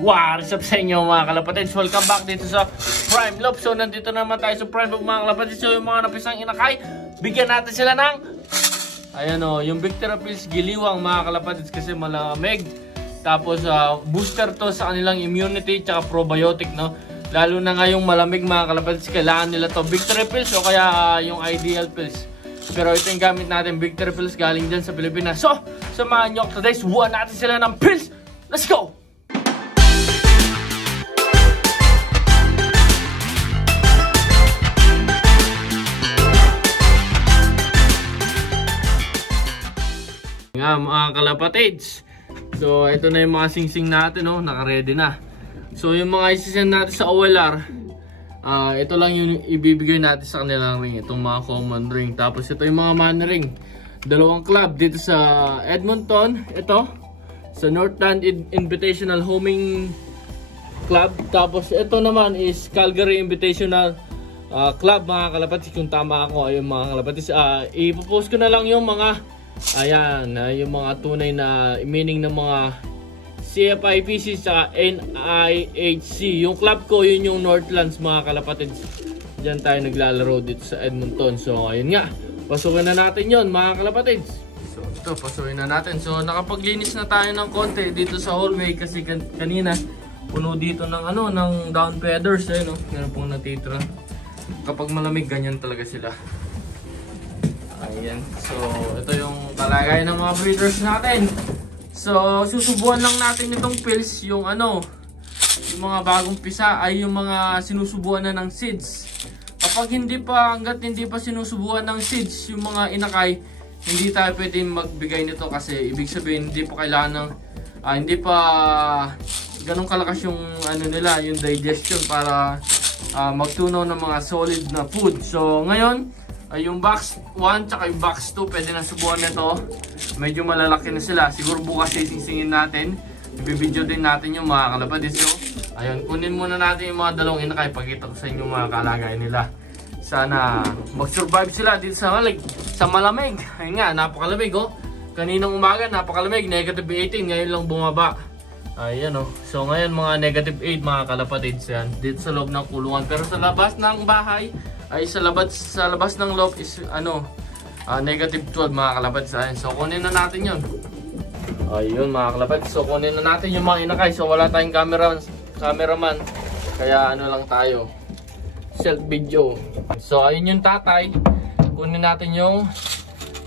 What's up sa inyo mga kalapatids? Welcome back dito sa Prime Love. So nandito naman tayo sa Prime Love mga kalapatids. So yung mga napisang inakay, bigyan natin sila ng ayan o, yung Victory Pills giliwang mga kalapatids kasi malamig. Tapos booster to sa kanilang immunity tsaka probiotic, no? Lalo na ngayong malamig mga kalapatids, kailangan nila to Victory Pills o kaya yung Ideal Pills. Pero ito yung gamit natin, Victory Pills galing dyan sa Pilipinas. So samahan nyo today, subuhan natin sila ng pills. Let's go! Nga mga kalapatids, so ito na yung mga singsing natin, no? Naka-ready na. So yung mga isisend natin sa OLR, ito lang yung ibibigay natin sa kanilang ring, itong mga common ring. Tapos ito yung mga man ring, dalawang club dito sa Edmonton, ito sa Northland Invitational Homing Club. Tapos ito naman is Calgary Invitational Club mga kalapatids, kung tama ako. Ayun mga kalapatids, ipopost ko na lang yung mga ayan, yung mga tunay na meaning ng mga CFIPC sa NIHC. Yung club ko, yun yung Northlands mga kalapatids. Diyan tayo naglalaro dito sa Edmonton. So ayun nga, pasukin na natin yon mga kalapatids. So ito, pasukin na natin. So nakapaglinis na tayo ng konti dito sa hallway kasi kanina puno dito ng ng down feathers, no? Meron pong natitira. Kapag malamig, ganyan talaga sila. Ayan. So, ito yung kalagayan ng mga breeders natin. So, susubuan lang natin itong pills, yung yung mga bagong pisa ay yung mga sinusubuan na ng seeds. Kapag hanggat hindi pa sinusubuan ng seeds, yung mga inakay, hindi tayo pwedeng magbigay nito kasi ibig sabihin hindi pa kailangan ng, hindi pa ganun kalakas yung nila, yung digestion para magtunaw ng mga solid na food. So, ngayon, yung box 1 tsaka yung box 2 pwede na subukan nito. Medyo malalaki na sila. Siguro bukas sisingin natin. Ibibideo din natin yung mga kalapatids. So, ayun, kunin muna natin yung mga dalawang inakay. Pagkita ko sa inyo mga kalagayan nila. Sana mag-survive sila dito sa malamig. Ayun nga, napakalamig oh. Kaninang umaga napakalamig, negative 18. Ngayon lang bumaba. Ayan oh. So ngayon mga negative 8 mga kalapatids yan. Dito sa loob ng kulungan. Pero sa labas ng bahay ay sa labas ng loob is negative 12 mga kalapatids. Ayan. So kunin na natin yun. Ayun mga kalapatids. So kunin na natin yung mga inakay. So wala tayong cameraman. Kaya lang tayo, self video. So ayun yung tatay. Kunin natin yung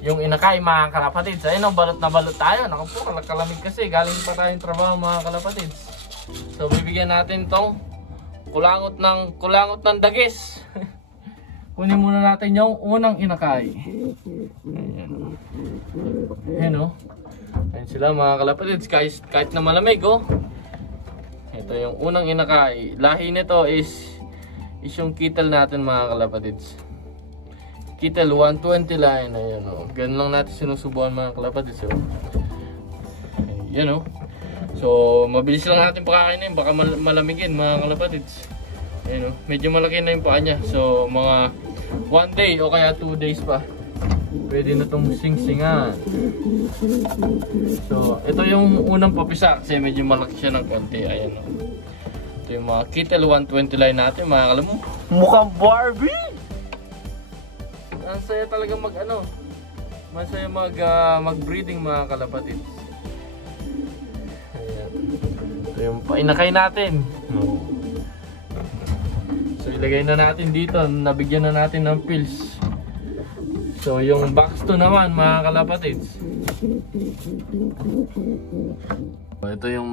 inakay mga kalapatids. Ayun, balot na balot tayo. Naku po, kalamig kasi. Galing pa tayong trabaho mga kalapatids. So bibigyan natin tong kulangot ng dagis. Kunin muna natin yung unang inakay. Ayan. Ayan o. Ayan sila mga kalapatids. Kahit na malamig o. Ito yung unang inakay. Lahi nito is yung kittel natin mga kalapatids. Kittel 120 line. Ayan o. Ganun lang natin sinusubuan mga kalapatids o. Ayan o. So mabilis lang natin pakakainin. Baka malamigin mga kalapatids. Ayan o. Medyo malaki na yung paa niya. So mga 1 day o kaya 2 days pa pwede na itong singsingan. So ito yung unang papisa kasi medyo malaki siya ng konti. Ayan o. Ito yung mga kittel 120 line natin mga kalam mo. Mukhang Barbie! Ang saya talaga masaya mag-breeding mga kalapatids. Ayan. Ito yung painakay natin. So ilagay na natin dito, nabigyan na natin ng pills. So yung box 2 naman mga kalapatids. Ito yung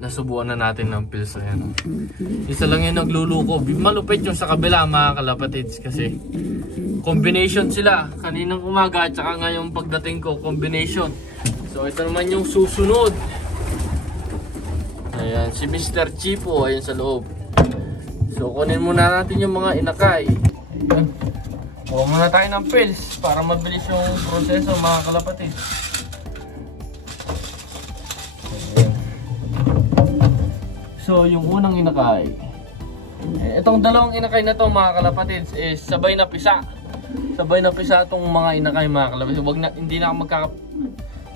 nasubuan na natin ng pills. Ayan. Isa lang yung nagluluko. Malupit yung sa kabila mga kalapatids kasi combination sila. Kaninang umaga at saka ngayong pagdating ko, combination. So ito naman yung susunod. Ayan, si Mr. Chipo. Ayan sa loob. So kunin muna natin yung mga inakay. Ayan. Kuha muna tayo ng pills para mabilis yung proseso mga kalapatids. Ayan. So yung unang inakay, itong dalawang inakay na to mga kalapatids is sabay na pisa. Sabay na pisa itong mga inakay mga kalapatids. Hindi na ako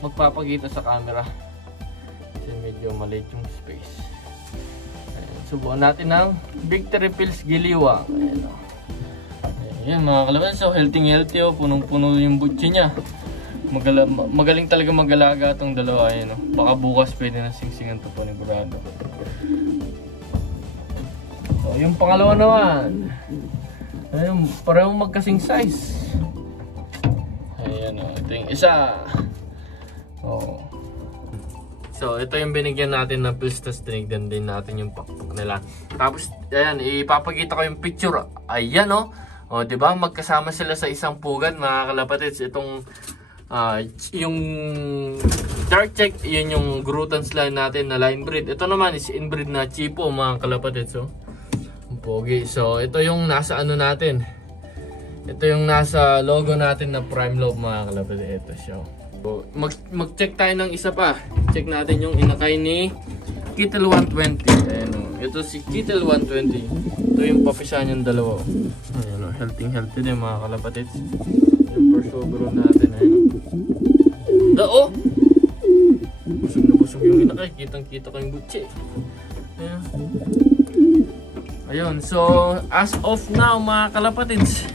magpapakita sa camera kasi medyo maliit yung space. Subukan natin ng Victory Pills Giliwa. Ayan, oh. Ayan mga kalapatids, so healthy oh. Punong-puno yung butsi niya. Magaling talaga mag-alaga itong dalawa. Ayan, oh. Baka bukas pwede na singsingan ito po ni Burado. So yung pangalawa naman, ayun, parehong magkasing size. Ayan o, ito yung isa. Oh. So ito yung binigyan natin na pills, tas tinignan din natin yung pakpak nila. Tapos ayan, ipapakita ko yung picture. Ayan o, o diba magkasama sila sa isang pugad mga kalapatids. Itong yung dark check, yun yung Grutans line natin na line breed. Ito naman is inbreed na Chipo mga kalapatids. So pogi. So ito yung nasa ano natin. Ito yung nasa logo natin na Prime Love mga kalapatids. Ito siya. So, mag-check tayo ng isa pa. Check natin yung inakay ni Kittle 120. Ayan o. Ito si Kittle 120. Ito yung papisan yung dalawa. Ayan o. Healthy din mga kalapatids. Yung persobro natin. Ayan o. Busog na busog yung inakay. Kitang-kita ko yung butsi. Ayan. Ayun, so as of now mga kalapatids,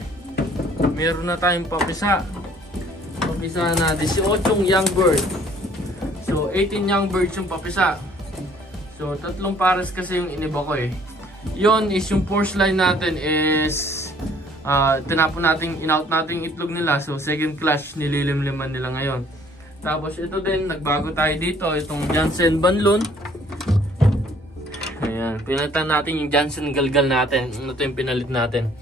meron na tayong papisa. Papisa na 18 young bird. So 18 young birds yung papisa. So tatlong pares kasi yung iniba ko eh. Yun is yung force line natin is tinapon natin, in-out natin yung itlog nila. So second clash, nililimliman nila ngayon. Tapos ito din, nagbago tayo dito. Itong Jansen Banlon. Ayan, pinalitan natin yung Jansen Galgal natin. Ito yung pinalit natin.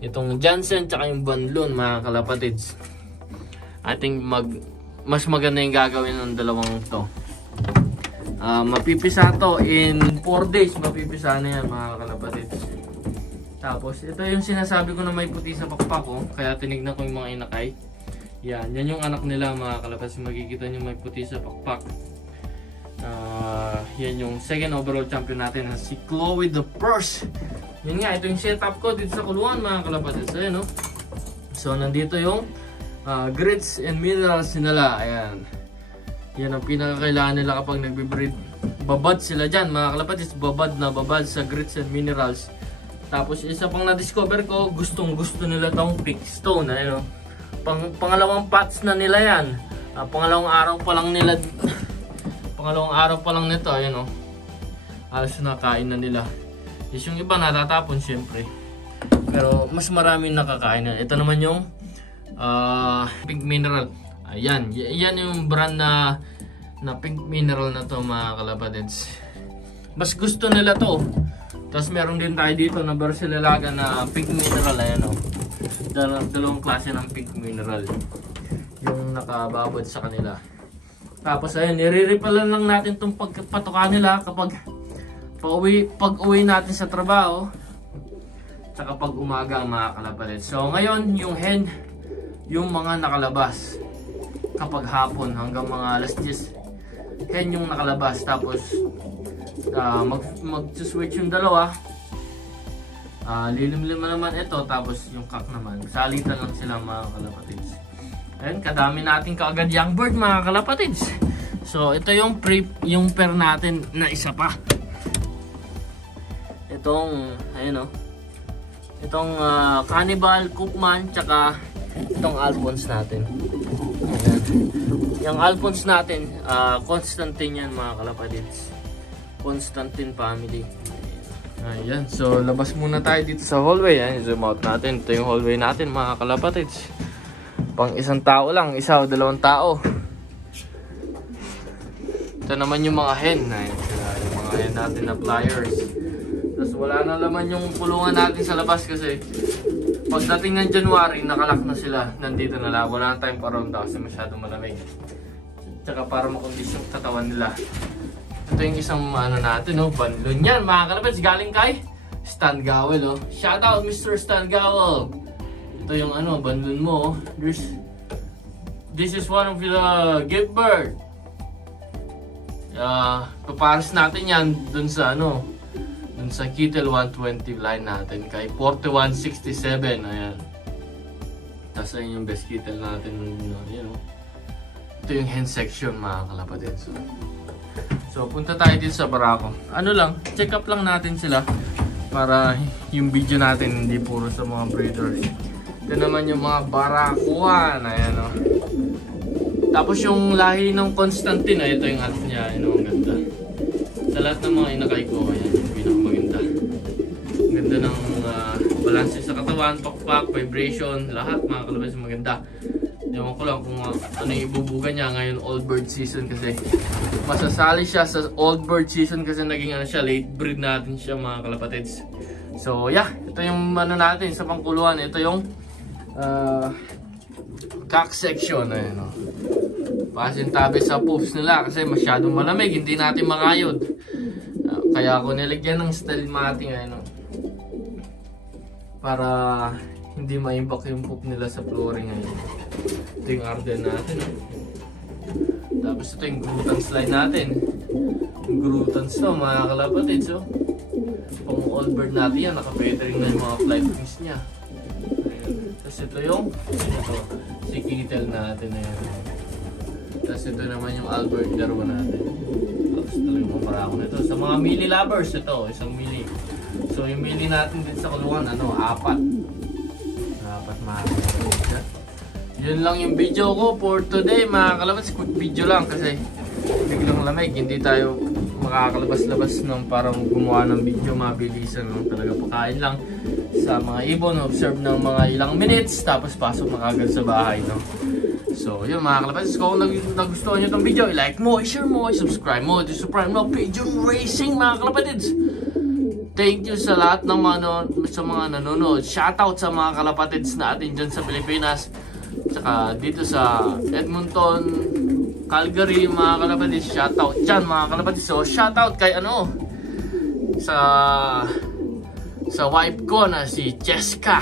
Itong Jansen tsaka yung Banlon mga kalapatids. I think mas maganda yung gagawin ng dalawang to. Mapipisa to in 4 days. Mapipisa na yan mga kalapatids. Tapos ito yung sinasabi ko na may puti sa pakpak ko. Kaya tinignan ko yung mga inakay. Yan yung anak nila mga kalapatids. Makikita nyo may puti sa pakpak. Yan yung second overall champion natin na si Chloe the First. Yan nga, ito yung setup ko dito sa kulungan mga kalapatids. Ayan, no? So nandito yung grits and minerals nila. Ayan. Yan ang pinakakailangan nila kapag nagbe-breed. Babad sila dyan mga kalapatids. Babad sa grits and minerals. Tapos isa pang na-discover ko, gustong gusto nila tong pickstone. Ayan, no? Pangalawang pots na nila yan. Pangalawang araw pa lang nito, ayan o. Alas nakain na nila. Is yung iba natatapon syempre. Pero mas maraming nakakain na. Ito naman yung pink mineral. Ayan, yan yung brand na pink mineral na to mga kalapatids. Mas gusto nila to. Tapos meron din tayo dito na Barcelalaga na pink mineral. Ayan o. Dalawang klase ng pink mineral. Yung nakababad sa kanila. Tapos ayun, nire-repalan lang natin itong pagpatuka nila kapag pag-uwi natin sa trabaho. Tsaka pag umaga mga kalapatids. So ngayon, yung hen, yung mga nakalabas. Kapag hapon hanggang mga alas 10, hen yung nakalabas. Tapos mag-switch yung dalawa. Lilim-lima naman ito. Tapos yung cock naman. Salitan lang sila mga kalapatids. Ayan, kadami natin kaagad young bird mga kalapatids. So ito yung pair natin na isa pa. Itong ayun o. Itong Cannibal, Cookman, tsaka itong Alphonse natin. Ayan. Yung Alphonse natin, Constantine yan mga kalapatids. Constantine family. Ayan, so labas muna tayo dito sa hallway. Ayan, zoom out natin. Ito yung hallway natin mga kalapatids. Pang isang tao lang, isa o dalawang tao. Ito naman yung mga hen. Ayan, yung mga hen natin na pliers. Tapos wala na naman yung kulungan natin sa labas kasi pagdating ng January, nakalak na sila. Nandito na lang. Wala na tayong pa-round kasi masyadong malamig. Tsaka para makondis yung katawan nila. Ito yung isang ano natin, no? Banlon yan mga kalapatids. Galing kay Stan Gowell. Shout out Mr. Stan Gowell. Ito yung ano, banlon mo. This is one of the gift bird. Paparas natin yan dun sa ano, dun sa Kittle 120 line natin kay 4167. Ayan. Tapos ayun yung best Kittle natin. Ito yung hen section mga kalapatids. So punta tayo dito sa barako. Ano lang, check up lang natin sila para yung video natin hindi puro sa mga breeders. Ito naman yung mga barakuan. Ayan o. Tapos yung lahi ng Constantine, ito yung atin niya. Ang ganda. Sa lahat ng mga inakay ko, ayan yung pinakamaganda. Ang ganda ng balance sa katawan, pakpak, vibration, lahat mga kalabas maganda. Ewan ko lang kung ano yung ibubuga niya ngayon, old bird season kasi. Masasali siya sa old bird season kasi naging ano siya, late breed natin siya mga kalapatids. So yeah, ito yung ano natin sa pangkuluan. Ito yung cock section. Ayan, oh. Pasintabi sa poofs nila kasi masyadong malamig, hindi natin makayod. Kaya ako nilagyan ng style mating ano, para hindi maimbak yung poop nila sa flooring ngayon. Ito yung Arden natin. Tapos ito yung Grutans line natin. Yung Grutans to mga kalapatids. So, pang old bird natin yan, nakapetering na yung mga flight wings niya. Tapos ito yung si Kittel natin na yan. Tapos ito naman yung Albert Garwa natin. Tapos ito yung mga parako nito. Sa mga mili lovers, ito, isang mili. So yung mili natin dito sa kulungan, ano, 4 mga kalapatids. Yun lang yung video ko for today mga kalapatids. Quick video lang kasi biglang lamig. Hindi tayo makakalabas-labas ng parang gumawa ng video mabilisan. No? Talaga pakain lang sa mga ibon. Observe ng mga ilang minutes. Tapos pasok na kagad sa bahay. No? So yun mga kalapatids. Kung nagustuhan nyo itong video, i-like mo, i-share mo, i-subscribe mo. Subscribe mo, Pigeon Racing mga kalapatids. Thank you sa lahat ng mga nanonood. Shoutout sa mga kalapatids natin dyan sa Pilipinas. Tsaka dito sa Edmonton, Calgary, mga kalapatids. Shoutout dyan mga kalapatids. So shoutout kay ano, sa wife ko na si Cheska.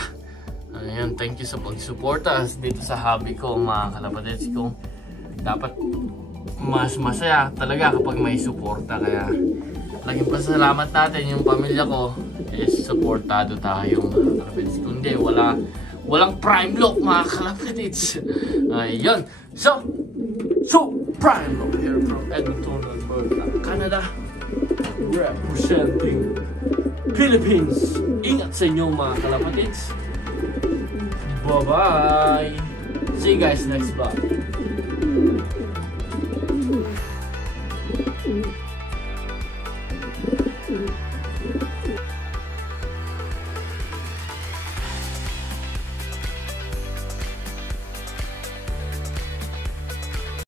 Ayan, thank you sa pag-suporta dito sa hobby ko mga kalapatids. Kung dapat mas masaya talaga kapag may suporta. Kaya laging pasalamat natin yung pamilya ko is supportado tayo mga kalapatids. Kundi walang prime look mga kalapatids. Ayun. So prime look here from Edmonton, Alberta, Canada, representing Philippines. Ingat sa inyo mga kalapatids. Bye bye. See you guys next vlog.